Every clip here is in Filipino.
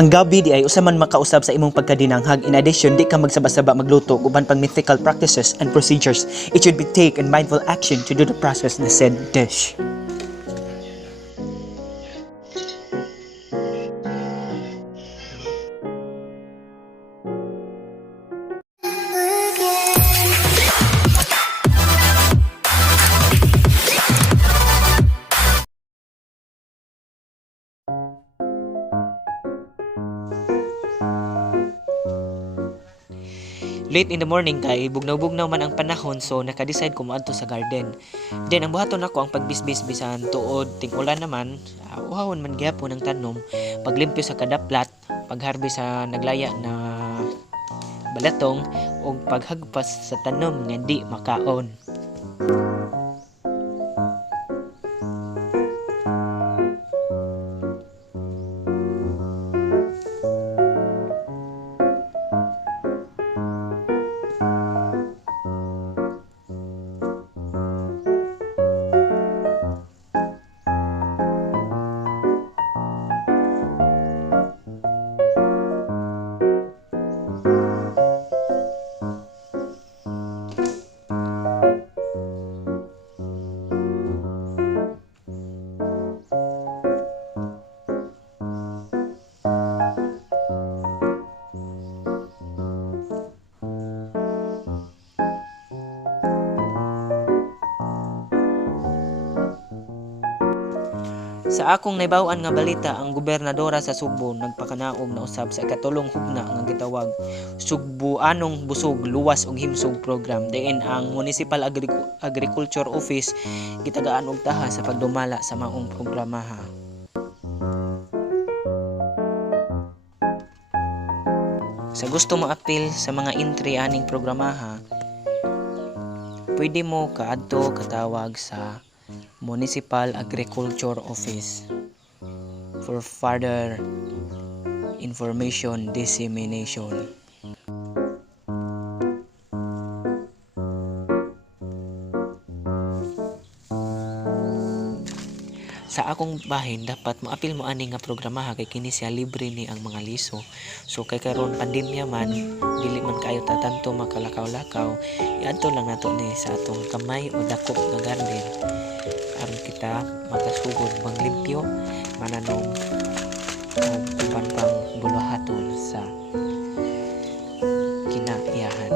Ang Gabi di ay usa man makausab sa imong pagkadinanghag. In addition, di ka magsaba-saba magluto uban pang mythical practices and procedures. It should be take and mindful action to do the process na said dish. Late in the morning kay bugnaw-bugnaw man ang panahon, so naka-decide ko moadto sa garden. Then ang buhaton nako ang pagbisbis bisan tuod ting-ulan naman, uhawon man gyapon ang tanom, paglimpyo sa kada plat, pagharvest sa naglaya na balatong ug paghagpas sa tanom nga di makaon. Sa akong naibaw-an nga balita, ang gobernadora sa Cebu nagpakanaog na usab sa ikatulong hugna nga gitawag Cebuanong busog, luwas ug himsog program. Diin ang Municipal Agriculture Office gitagaan og taha sa pagdumala sa maong programaha. Sa gusto mo apil sa mga entry aning programaha, pwede mo kaadto katawag sa Municipal Agriculture Office for further information dissemination. Sa akong bahin dapat moapil mo ani nga programa kay kini siya libre ni ang mga liso. So kay karon pandemya man, dili man kayo tatanto makalakaw-lakaw, iadto lang nato ni sa atong kamay o dako nga garden aron kita makasugod maglimpyo, mananom ug uban pang buluhaton sa kinaiyahan.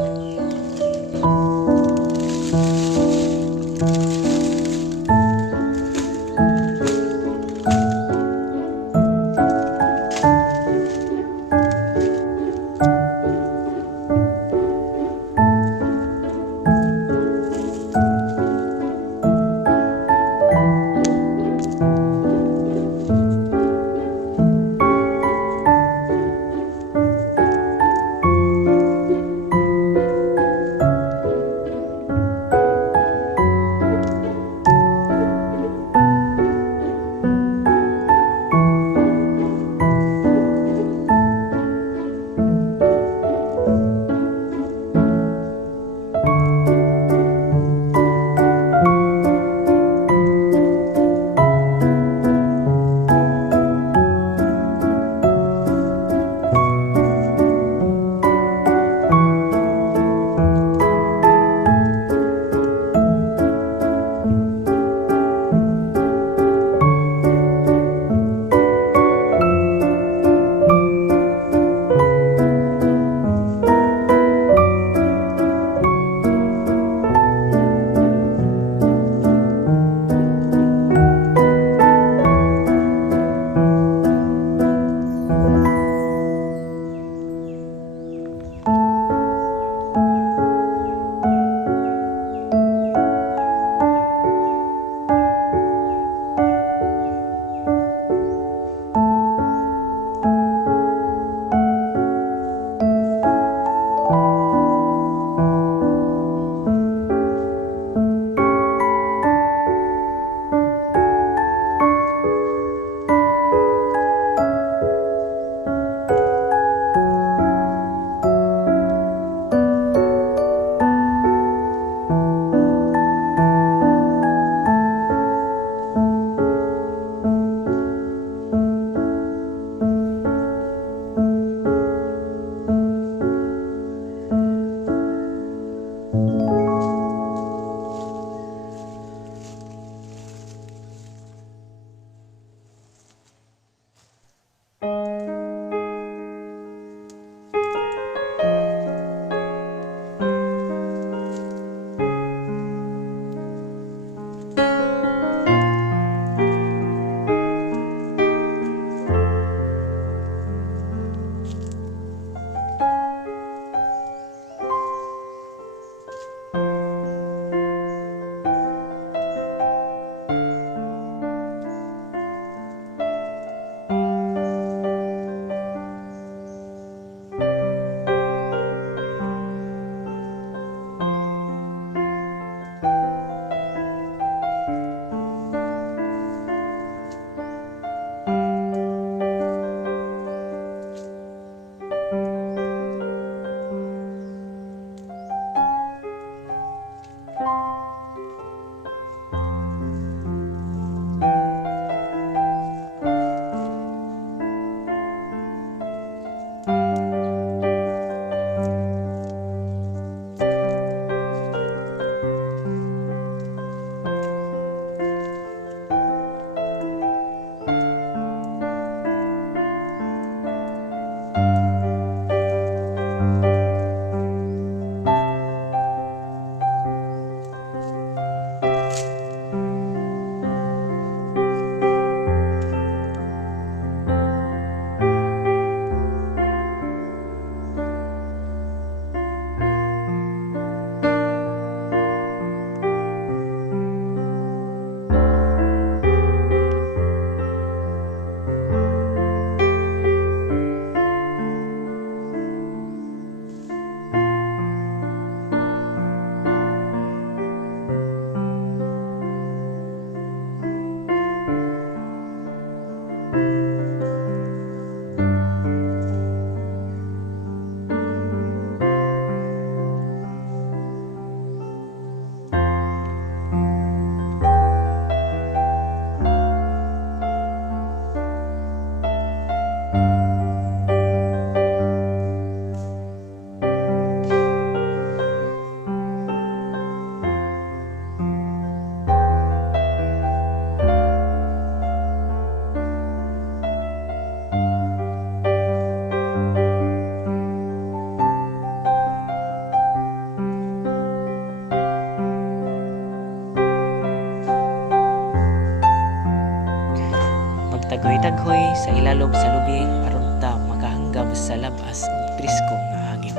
daghoy sa ilalom sa lubi aron ta makahanggab sa labas ug presko nga hangin.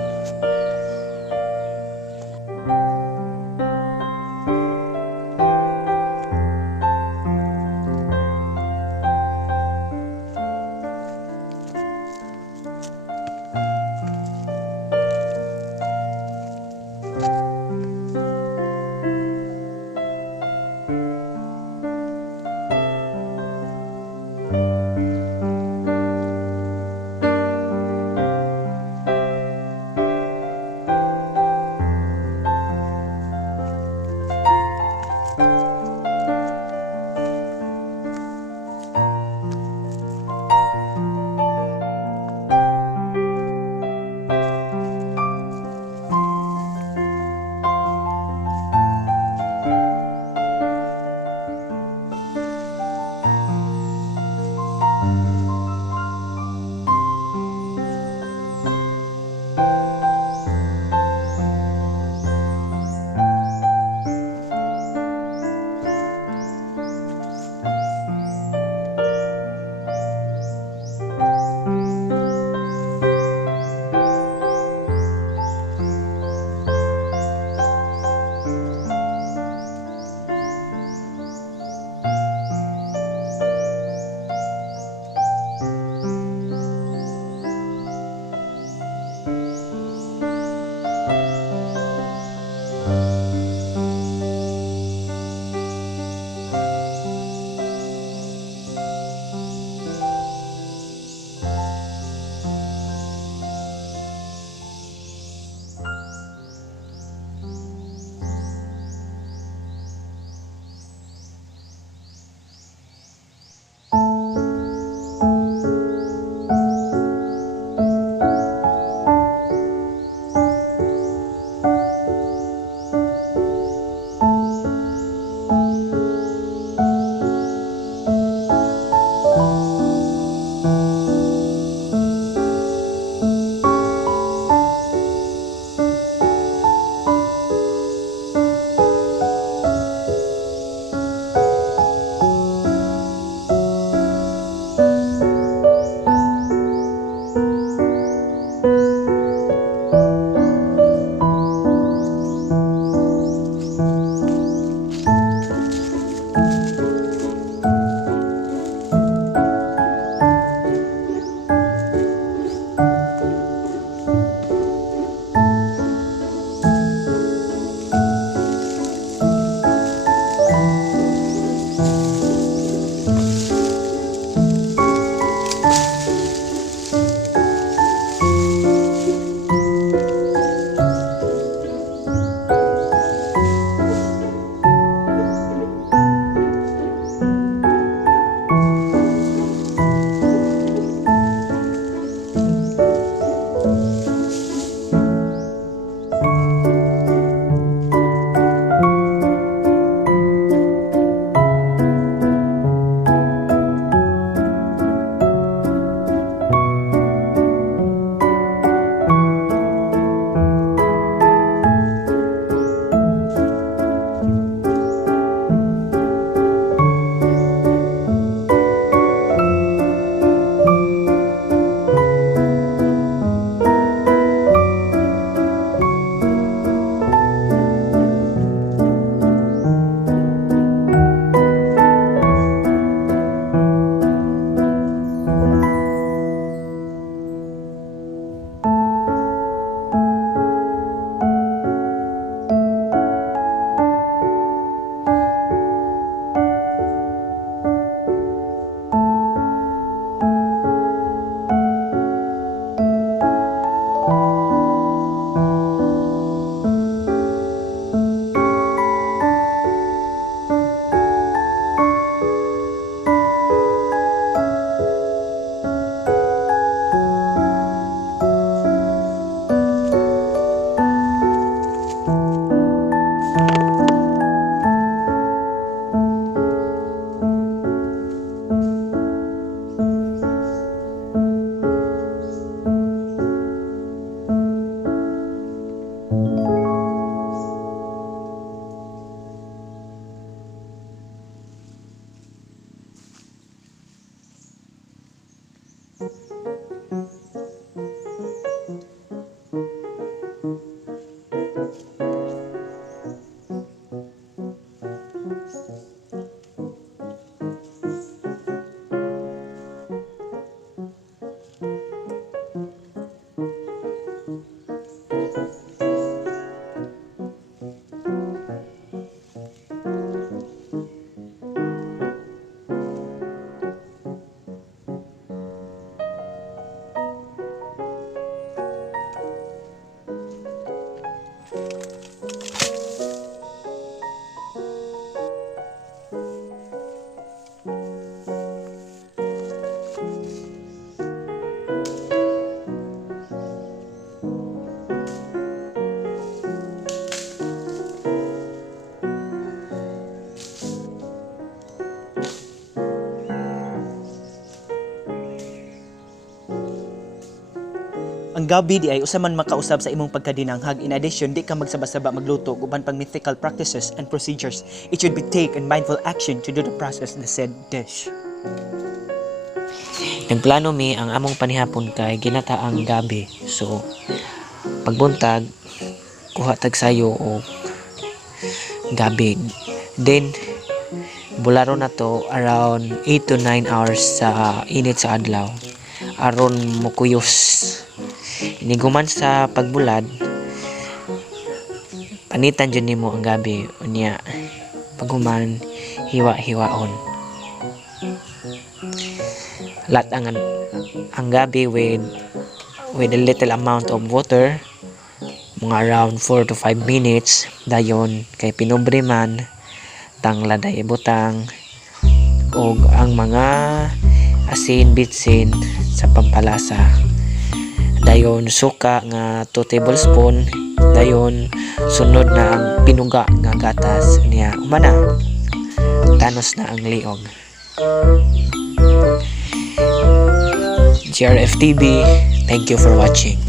Ang Gabi di ay usa man makausab sa imong pagkadinanghag. In addition, di ka magsaba-saba magluto uban pang mythical practices and procedures. It should be take and mindful action to do the process the said dish. Nagplano mi ang among panihapon kay ginataang gabi. So pagbuntag kuha tag sayo o gabi. Then bularo na to around 8 to 9 hours sa init sa adlaw aron mukuyos. Iniguman sa pagbulad, panitan dyan nimo ang gabi unya paghuman hiwa-hiwaon. Lat ang gabi with a little amount of water, mga around 4 to 5 minutes. Dayon kay pinobre man tangladay butang og ang mga asin bitsin sa pampalasa. Dayon suka nga 2 tablespoon. Dayon sunod na ang pinuga nga gatas niya. Umana tanos na ang liog. JRF TV, thank you for watching.